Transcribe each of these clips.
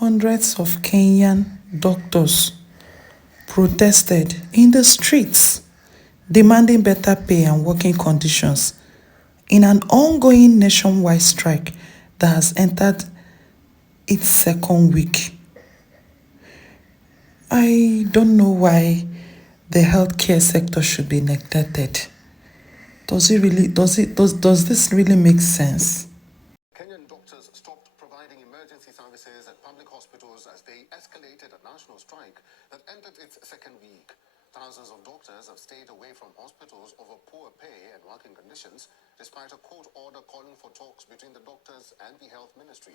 Hundreds of Kenyan doctors protested in the streets, demanding better pay and working conditions in an ongoing nationwide strike that has entered its second week. I don't know why the healthcare sector should be neglected. Does this really make sense? Kenyan doctors stopped providing emergency services at public hospitals as they escalated a national strike that entered its second week. Thousands of doctors have stayed away from hospitals over poor pay and working conditions, despite a court order calling for talks between the doctors and the health ministry.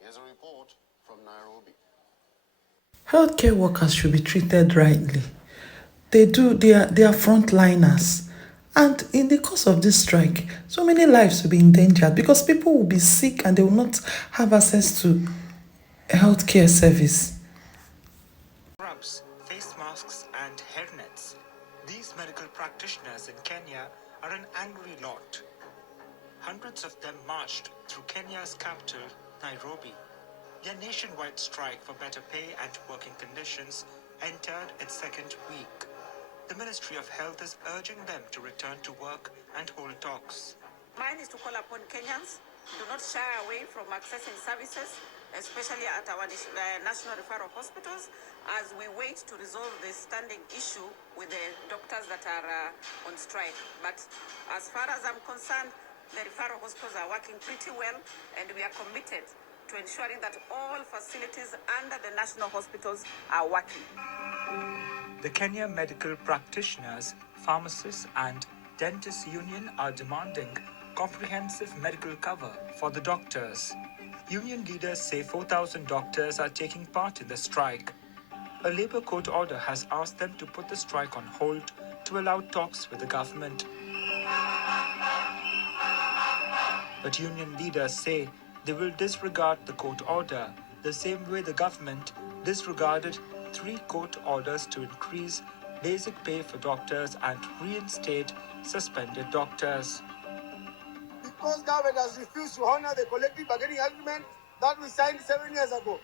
Here's a report from Nairobi. Healthcare workers should be treated rightly. They are frontliners. And in the course of this strike, so many lives will be endangered because people will be sick and they will not have access to healthcare service. Scrubs, face masks, and hairnets. These medical practitioners in Kenya are an angry lot. Hundreds of them marched through Kenya's capital, Nairobi. Their nationwide strike for better pay and working conditions entered its second week. The Ministry of Health is urging them to return to work and hold talks. Mine is to call upon Kenyans to not shy away from accessing services, especially at our national referral hospitals, as we wait to resolve the standing issue with the doctors that are on strike. But as far as I'm concerned, the referral hospitals are working pretty well, and we are committed to ensuring that all facilities under the national hospitals are working. The Kenya Medical Practitioners, Pharmacists and Dentists Union are demanding comprehensive medical cover for the doctors. Union leaders say 4,000 doctors are taking part in the strike. A labor court order has asked them to put the strike on hold to allow talks with the government. But union leaders say they will disregard the court order the same way the government disregarded 3 court orders to increase basic pay for doctors and reinstate suspended doctors. Because government has refused to honor the collective bargaining agreement that we signed 7 years ago.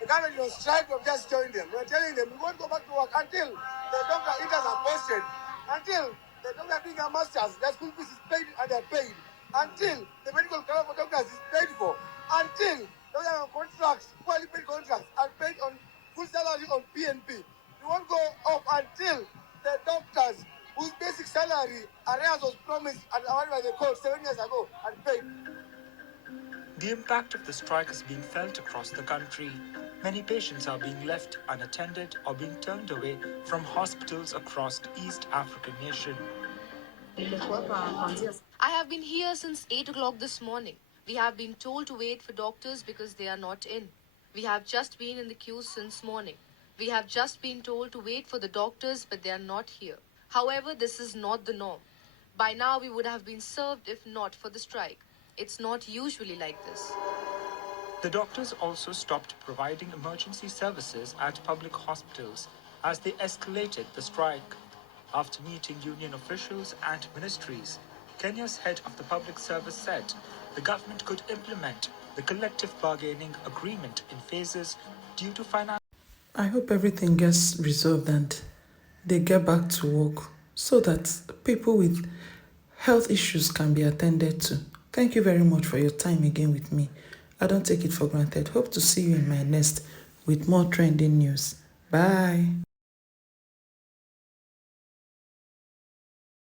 The government is on strike, we've just joined them. We're telling them we won't go back to work until the doctor interns are posted, until the doctor doing their masters, their school fees is paid and they're paid, until the medical cover for doctors is paid for, until doctors are on contracts, poorly paid contracts, and paid on full salary on PNP. We won't go off until the doctors whose basic salary arrears was promised and awarded by the court 7 years ago and paid. The impact of the strike is being felt across the country. Many patients are being left unattended or being turned away from hospitals across the East African nation. I have been here since 8 o'clock this morning. We have been told to wait for doctors because they are not in. We have just been in the queue since morning. We have just been told to wait for the doctors, but they are not here. However, this is not the norm. By now, we would have been served if not for the strike. It's not usually like this. The doctors also stopped providing emergency services at public hospitals as they escalated the strike. After meeting union officials and ministries, Kenya's head of the public service said the government could implement the collective bargaining agreement in phases due to financial. I hope everything gets resolved and they get back to work so that people with health issues can be attended to. Thank you very much for your time again with me. I don't take it for granted. Hope to see you in my next with more trending news. Bye.